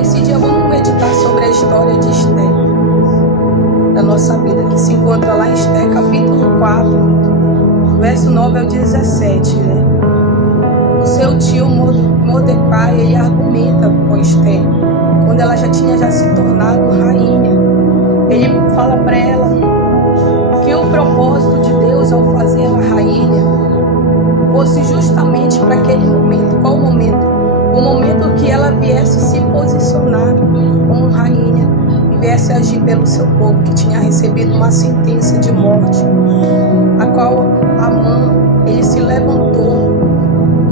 nesse dia vamos meditar sobre a história de Esté, da nossa vida, que se encontra lá em Esté, capítulo 4, verso 9 ao 17, né? O seu tio Mordecai, ele argumenta com Esté, quando ela já tinha se tornado rainha. Ele fala para ela que o propósito de Deus ao fazer ela rainha fosse justamente para aquele momento. Qual momento? O momento que ela viesse se posicionar como rainha e viesse agir pelo seu povo, que tinha recebido uma sentença de morte, a qual Amã, ele se levantou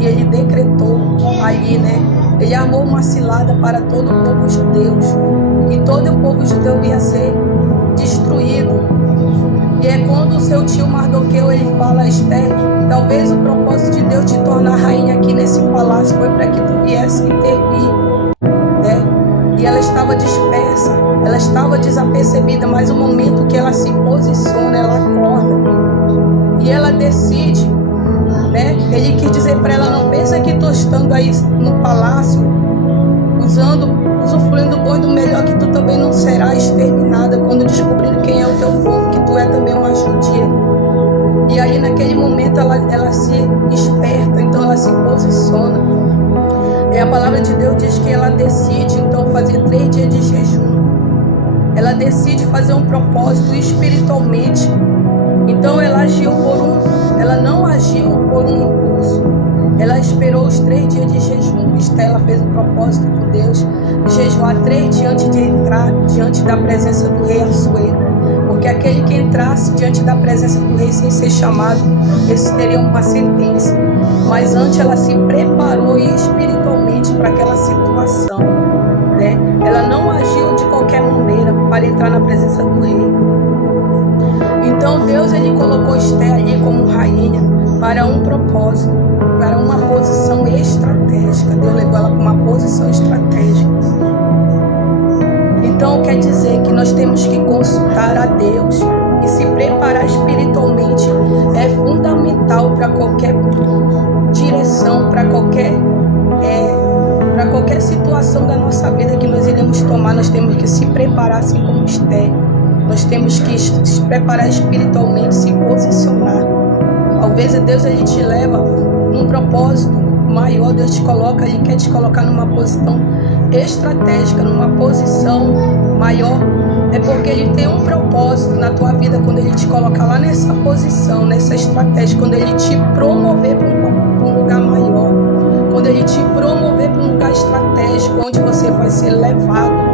e ele decretou ali, né? Ele armou uma cilada para todo o povo judeu, e todo o povo judeu ia ser destruído. E é quando o seu tio Mardoqueu, ele fala a Esté, talvez o propósito de Deus te tornar rainha aqui nesse palácio foi para que tu viesse intervir, né? E ela estava dispersa, ela estava desapercebida, mas o momento que ela se posiciona, ela acorda e ela decide, né? Ele quis dizer para ela, não pensa que tu estando aí no palácio, usufruindo do bom e do melhor, que tu também não será exterminada quando descobrir quem é o teu povo, que tu é também uma judia. E aí naquele momento ela se desperta, então ela se posiciona. A palavra de Deus diz que ela decide então fazer 3 dias de jejum. Ela decide fazer um propósito espiritualmente. Então ela não agiu por um impulso. Ela esperou os 3 dias de jejum. Ela fez um propósito com Deus de jejuar 3 dias antes de entrar diante da presença do rei Assuero. Porque aquele que entrasse diante da presença do rei sem ser chamado, esse teria uma sentença. Mas antes ela se preparou espiritualmente para aquela situação, né? Ela não agiu de qualquer maneira para entrar na presença do rei. Então Deus, ele colocou Esté ali como rainha para um propósito, para uma posição estratégica. Deus levou ela para uma posição estratégica. Então quer dizer que nós temos que consultar a Deus e se preparar espiritualmente é fundamental para qualquer direção, para qualquer situação da nossa vida que nós iremos tomar. Nós temos que se preparar assim como Esté. Nós temos que se preparar espiritualmente, se posicionar. Talvez Deus, ele te leva num propósito maior. Deus te coloca, ele quer te colocar numa posição estratégica, numa posição maior. É porque ele tem um propósito na tua vida quando ele te colocar lá nessa posição, nessa estratégia, quando ele te promover para um lugar maior, quando ele te promover para um lugar estratégico, onde você vai ser levado.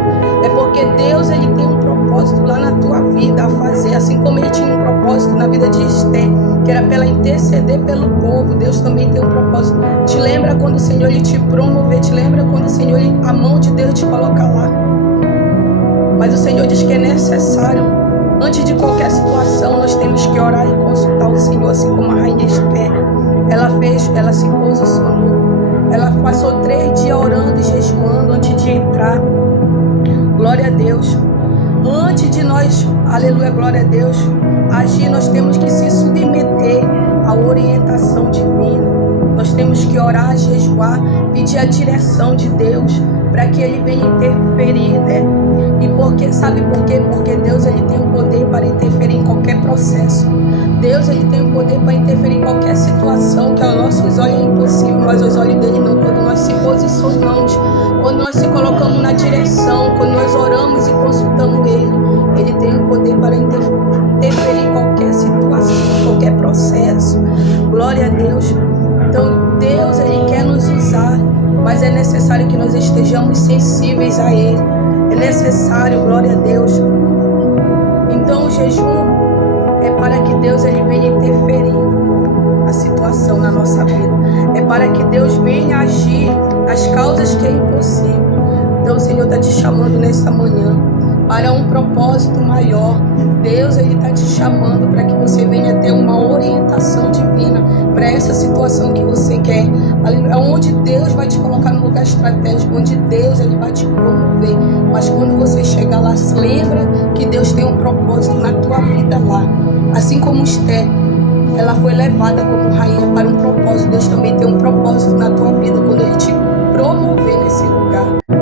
É porque Deus, ele tem um propósito lá na tua vida a fazer, assim como ele tinha um propósito na vida de Esté, que era para ela interceder pelo povo. Deus também tem um propósito. Te lembra quando o Senhor, ele te promover, te lembra quando o Senhor, a mão de Deus te coloca lá. Mas o Senhor diz que é necessário, antes de qualquer situação, nós temos que orar e consultar o Senhor, assim como a rainha Esté. Ela se posicionou. Ela passou 3 dias orando e jejuando antes de entrar. Glória a Deus. Antes de nós, aleluia, glória a Deus, agir, nós temos que se submeter à orientação divina. Nós temos que orar, jejuar, pedir a direção de Deus para que ele venha interferir, né? E sabe por quê? Porque Deus, ele tem o poder para interferir em qualquer processo. Deus, ele tem o poder para interferir em qualquer situação que aos nossos olhos é impossível, mas aos olhos dele não. Quando nós se posicionamos, quando nós se colocamos na direção, quando nós oramos e consultamos ele tem o poder para interferir em qualquer situação, qualquer processo. Glória a Deus. Então Deus, ele quer nos usar, mas é necessário que nós estejamos sensíveis a ele. É necessário, glória a Deus. Então o jejum é para que Deus, ele venha interferir a situação na nossa vida. É para que Deus venha agir as causas que é impossível. Então o Senhor está te chamando nessa manhã para um propósito maior. Deus, ele está te chamando para que você venha ter uma orientação divina para essa situação que você quer. Onde Deus vai te colocar no lugar estratégico, onde Deus, ele vai te promover. Mas quando você chegar lá, lembra que Deus tem um propósito na tua vida lá. Assim como Esté, ela foi levada como rainha para um propósito. Deus também tem um propósito na tua vida quando ele te promover nesse lugar.